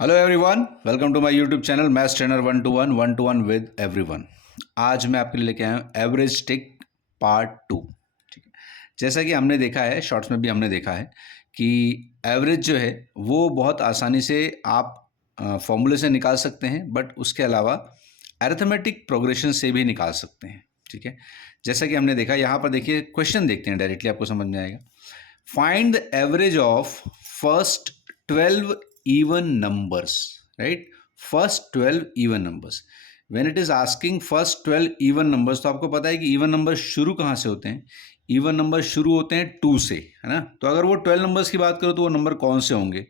Hello everyone, welcome to my YouTube channel maths trainer 1 to 1 with everyone. आज मैं आपके लिए लेके आया हूँ एवरेज टिक पार्ट 2। ठीक है, जैसा कि हमने देखा है, शॉर्ट्स में भी हमने देखा है कि एवरेज जो है वो बहुत आसानी से आप फॉर्मूले से निकाल सकते हैं, बट उसके अलावा अरिथमेटिक प्रोग्रेशन से भी निकाल सकते हैं। ठीक है, जैसा कि हमने देखा, यहाँ पर देखिए क्वेश्चन देखते हैं, डायरेक्टली आपको समझ में आएगा। Find the average of first 12 even numbers, right? First 12 even numbers. When it is asking first 12 even numbers, तो आपको पता है कि even numbers शुरू कहाँ से होते हैं? even numbers शुरू होते हैं 2 से, है ना? तो अगर वो 12 numbers की बात करो तो वो नंबर कौन से होंगे?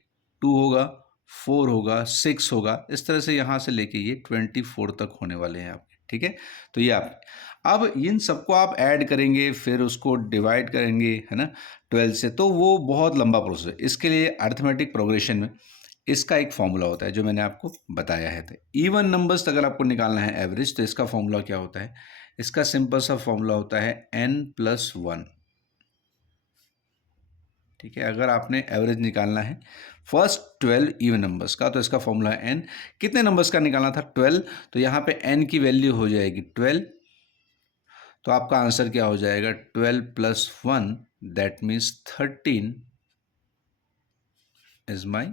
2 होगा, 4 होगा, 6 होगा, इस तरह से यहाँ से लेके ये 24 तक होने वाले हैं आपके। ठीक है, तो ये आप अब इन सबको आप ऐड करेंगे, फिर उसको डिवाइड करेंगे, है ना, 12 से, तो वो बहुत लंबा प्रोसेस है। इसके लिए अरिथमेटिक प्रोग्रेशन में इसका एक फॉर्मूला होता है जो मैंने आपको बताया है। तो इवन नंबर्स अगर आपको निकालना है एवरेज, तो इसका फॉर्मूला क्या होता है? इसका सिंपल सा फॉर्मूला होता है n+1। ठीक है, अगर आपने एवरेज निकालना है फर्स्ट 12 इवन नंबर्स का, तो इसका फॉर्मूला है n। कितने नंबर्स का निकालना था? 12, तो यहाँ पे n की वैल्यू हो जाएगी 12, तो आपका आंसर क्या हो जाएगा? 12+1, that means 13 is my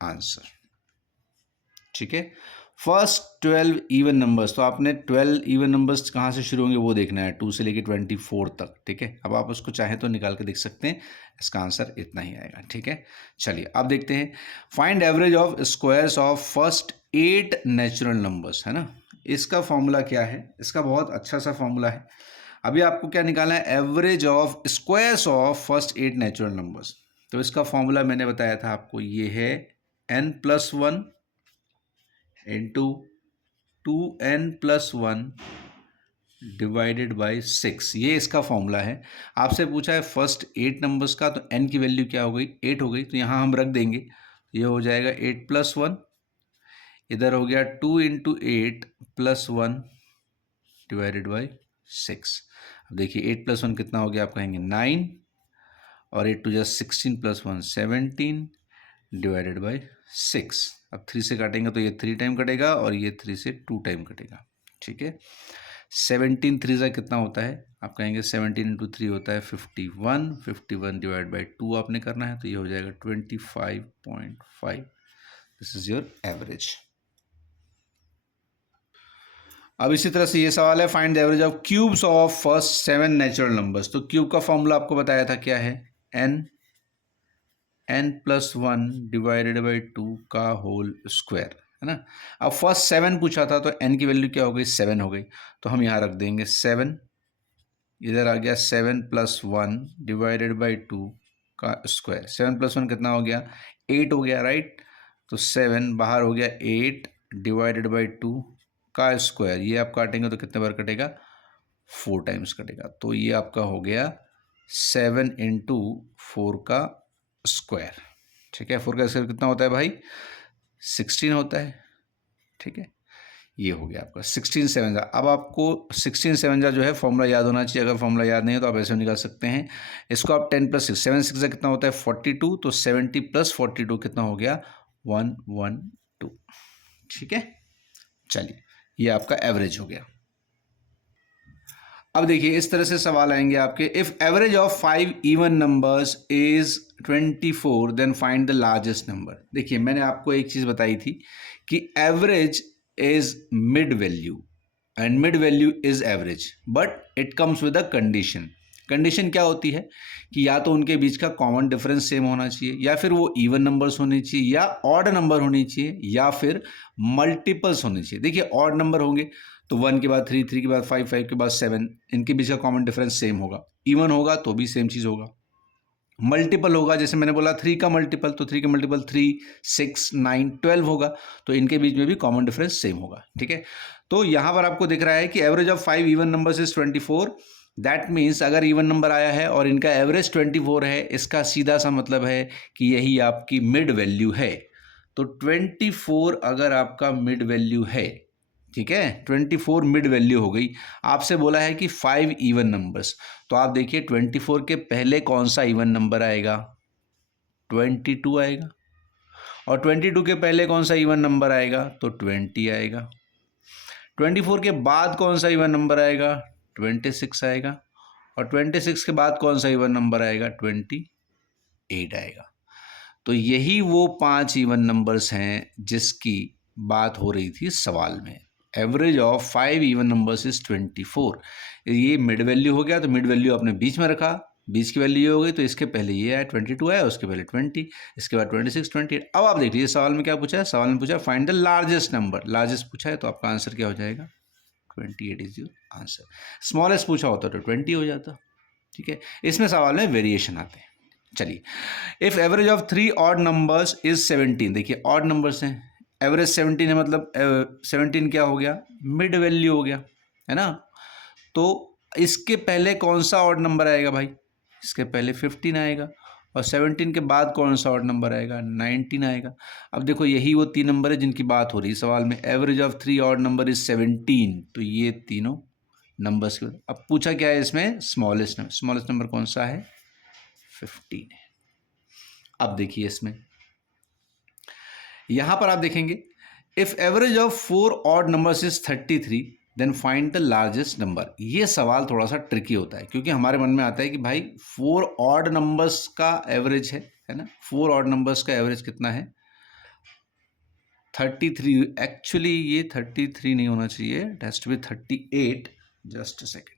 answer. ठीक है, फर्स्ट 12 इवन नंबर्स, तो आपने 12 इवन नंबर्स कहाँ से शुरू होंगे वो देखना है, 2 से लेके 24 तक। ठीक है, अब आप उसको चाहें तो निकाल के देख सकते हैं, इसका आंसर इतना ही आएगा। ठीक है, चलिए अब देखते हैं। Find average of squares of first 8 natural numbers, है ना। इसका फॉर्मूला क्या है? इसका बहुत अच्छा सा फॉर्मूला है। अभी आपको क्या निकालना है? Average of squares of first 8 natural numbers. तो इसका फॉर्मूला मैंने बताया था आपको, ये है n+1 into 2n+1 divided by 6, ये इसका फॉर्मूला है। आपसे पूछा है फर्स्ट 8 नंबर्स का, तो n की वैल्यू क्या हो गई? 8 हो गई, तो यहाँ हम रख देंगे, ये हो जाएगा 8+1, इधर हो गया 2 इंटू 8+1 डिवाइडेड बाई 6। अब देखिए 8+1 कितना हो गया? आप कहेंगे 9, और 8 2 16+1 17 डिवाइडेड बाई 6। अब 3 से काटेंगे तो ये 3 टाइम कटेगा, और ये 3 से 2 टाइम कटेगा। ठीक है, 17 3 से कितना होता है? आप कहेंगे 17 इंटू 3 होता है 51, 51 डिवाइड बाई 2 आपने करना है, तो ये हो जाएगा 25.5। This is your average. अब इसी तरह से ये सवाल है, find the average of cubes of first 7 natural numbers. तो क्यूब का फॉर्मूला आपको बताया था, क्या है? n+1 डिवाइडेड बाई 2 का होल स्क्वायर, है ना। अब फर्स्ट 7 पूछा था, तो n की वैल्यू क्या हो गई? 7 हो गई, तो हम यहाँ रख देंगे 7, इधर आ गया 7+1 डिवाइडेड बाई 2 का स्क्वायर। 7+1 कितना हो गया? 8 हो गया, राइट। तो 7 बाहर हो गया, 8 डिवाइडेड बाई 2 का स्क्वायर, ये आप काटेंगे तो कितने बार कटेगा? 4 टाइम्स कटेगा। तो ये आपका हो गया 7 इंटू 4 का स्क्वायर। ठीक है, 4 का स्क्वायर कितना होता है भाई? 16 होता है। ठीक है, ये हो गया आपका 16 7 जा। अब आपको 16 7 जा जो है फॉर्मूला याद होना चाहिए। अगर फॉर्मूला याद नहीं है तो आप ऐसे निकाल सकते हैं इसको। आप 10+6, 7 6 जा कितना होता है? 42, तो 70 + 42 कितना हो गया? 112। ठीक है, चलिए ये आपका एवरेज हो गया। अब देखिए इस तरह से सवाल आएंगे आपके, if average of 5 even numbers is 24 then find the largest number. देखिए मैंने आपको एक चीज बताई थी कि average is mid value and mid value is average, but it comes with a condition. Condition क्या होती है कि या तो उनके बीच का कॉमन डिफरेंस सेम होना चाहिए, या फिर वो इवन नंबर्स होने चाहिए, या ऑड नंबर होनी चाहिए, या फिर मल्टीपल्स होने चाहिए। देखिए ऑड नंबर होंगे तो 1 के बाद 3, 3 के बाद 5, 5 के बाद 7, इनके बीच का कॉमन डिफरेंस सेम होगा। इवन होगा तो भी सेम चीज़ होगा। मल्टीपल होगा, जैसे मैंने बोला 3 का मल्टीपल, तो 3 का मल्टीपल 3, 6, 9, 12 होगा, तो इनके बीच में भी कॉमन डिफरेंस सेम होगा। ठीक है, तो यहाँ पर आपको दिख रहा है कि average of 5 even numbers is 24। That means अगर इवन नंबर आया है और इनका एवरेज 24 है, इसका सीधा सा मतलब है कि यही आपकी मिड वैल्यू है। तो 24 अगर आपका मिड वैल्यू है, ठीक है, 24 मिड वैल्यू हो गई। आपसे बोला है कि 5 इवन नंबर्स, तो आप देखिए 24 के पहले कौन सा इवन नंबर आएगा? 22 आएगा, और 22 के पहले कौन सा इवन नंबर आएगा, तो 20 आएगा। 24 के बाद कौन सा इवन नंबर आएगा, 26 आएगा। और 26 के बाद कौन सा इवन नंबर आएगा, 28 आएगा। तो यही वो 5 इवन नंबर्स हैं जिसकी बात हो रही थी सवाल में। Average of 5 even numbers is 24। ये मिड वैल्यू हो गया, तो मिड वैल्यू आपने बीच में रखा, बीच की वैल्यू ये हो गई, तो इसके पहले ये आया 22 आया, उसके पहले 20, इसके बाद 26, 28। अब आप देख लीजिए सवाल में क्या पूछा है, सवाल में पूछा find the largest number, largest पूछा है तो आपका आंसर क्या हो जाएगा, 28 इज योर आंसर। स्मॉलेस्ट पूछा होता तो 20 हो जाता। ठीक है, इसमें सवाल में वेरिएशन आते हैं। चलिए, if average of 3 odd numbers is 17, देखिए ऑड नंबर्स हैं, एवरेज 17 है, मतलब 17 क्या हो गया, मिड वैल्यू हो गया, है ना। तो इसके पहले कौन सा ऑड नंबर आएगा भाई, इसके पहले 15 आएगा, और 17 के बाद कौन सा ऑड नंबर आएगा, 19 आएगा। अब देखो यही वो 3 नंबर है जिनकी बात हो रही है सवाल में, average of 3 odd number is 17, तो ये तीनों नंबर्स के। अब पूछा क्या है इसमें, स्मॉलेस्ट नंबर, स्मॉलेस्ट नंबर कौन सा है, 15 है। अब देखिए इसमें, यहां पर आप देखेंगे if average of 4 odd numbers is 33 then find the largest number. ये सवाल थोड़ा सा ट्रिकी होता है, क्योंकि हमारे मन में आता है कि भाई 4 ऑड नंबर्स का एवरेज है ना, 4 ऑड नंबर्स का एवरेज कितना है, 33। एक्चुअली ये 33 नहीं होना चाहिए, it has to be 38। Just a second,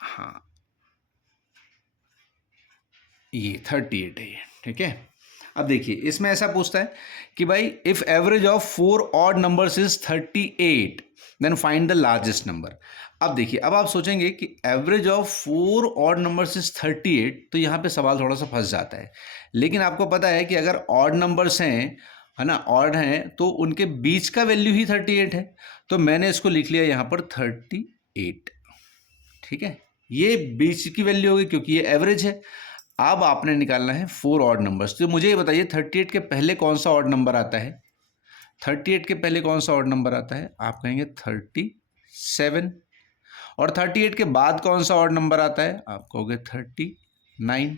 हाँ ये 38 है ये, ठीक है। अब देखिए इसमें ऐसा पूछता है कि भाई if average of 4 odd numbers is 38 then find the largest number. अब देखिए, अब आप सोचेंगे कि average of 4 odd numbers is 38, तो यहाँ पे सवाल थोड़ा सा फंस जाता है। लेकिन आपको पता है कि अगर ऑड नंबर्स हैं, है ना, ऑड हैं, तो उनके बीच का वैल्यू ही 38 है, तो मैंने इसको लिख लिया यहाँ पर 38। ठीक है, ये बीच की वैल्यू होगी क्योंकि ये एवरेज है। अब आपने निकालना है 4 ऑड नंबर्स। तो मुझे ये बताइए 38 के पहले कौन सा ऑड नंबर आता है, 38 के पहले कौन सा ऑड नंबर आता है, आप कहेंगे 37। और 38 के बाद कौन सा ऑड नंबर आता है, आप कहोगे 39।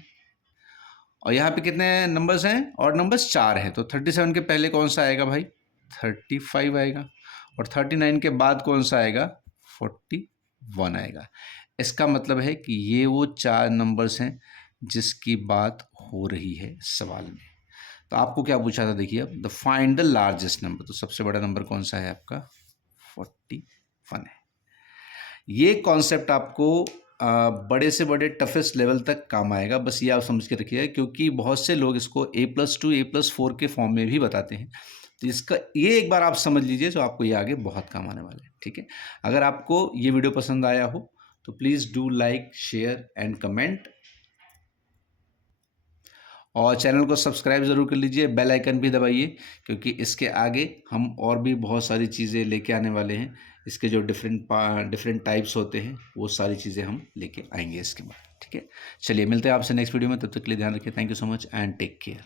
और यहाँ पे कितने नंबर्स हैं, ऑड नंबर्स 4 हैं, तो 37 के पहले कौन सा आएगा भाई, 35 आएगा। और 39 के बाद कौन सा आएगा, 41 आएगा। इसका मतलब है कि ये वो 4 नंबर्स हैं जिसकी बात हो रही है सवाल में। तो आपको क्या पूछा था, देखिए अब the find the largest number, तो सबसे बड़ा नंबर कौन सा है आपका, 41 है। ये कॉन्सेप्ट आपको बड़े से बड़े टफेस्ट लेवल तक काम आएगा, बस ये आप समझ के रखिएगा, क्योंकि बहुत से लोग इसको A+2 A+4 के फॉर्म में भी बताते हैं। तो इसका ये एक बार आप समझ लीजिए, तो आपको ये आगे बहुत काम आने वाला है। ठीक है, अगर आपको ये वीडियो पसंद आया हो तो please do like, share and comment, और चैनल को सब्सक्राइब ज़रूर कर लीजिए, बेल आइकन भी दबाइए, क्योंकि इसके आगे हम और भी बहुत सारी चीज़ें लेके आने वाले हैं। इसके जो डिफरेंट टाइप्स होते हैं वो सारी चीज़ें हम लेके आएंगे इसके बाद। ठीक है, चलिए मिलते हैं आपसे नेक्स्ट वीडियो में, तब तक के लिए ध्यान रखिए। Thank you so much and take care.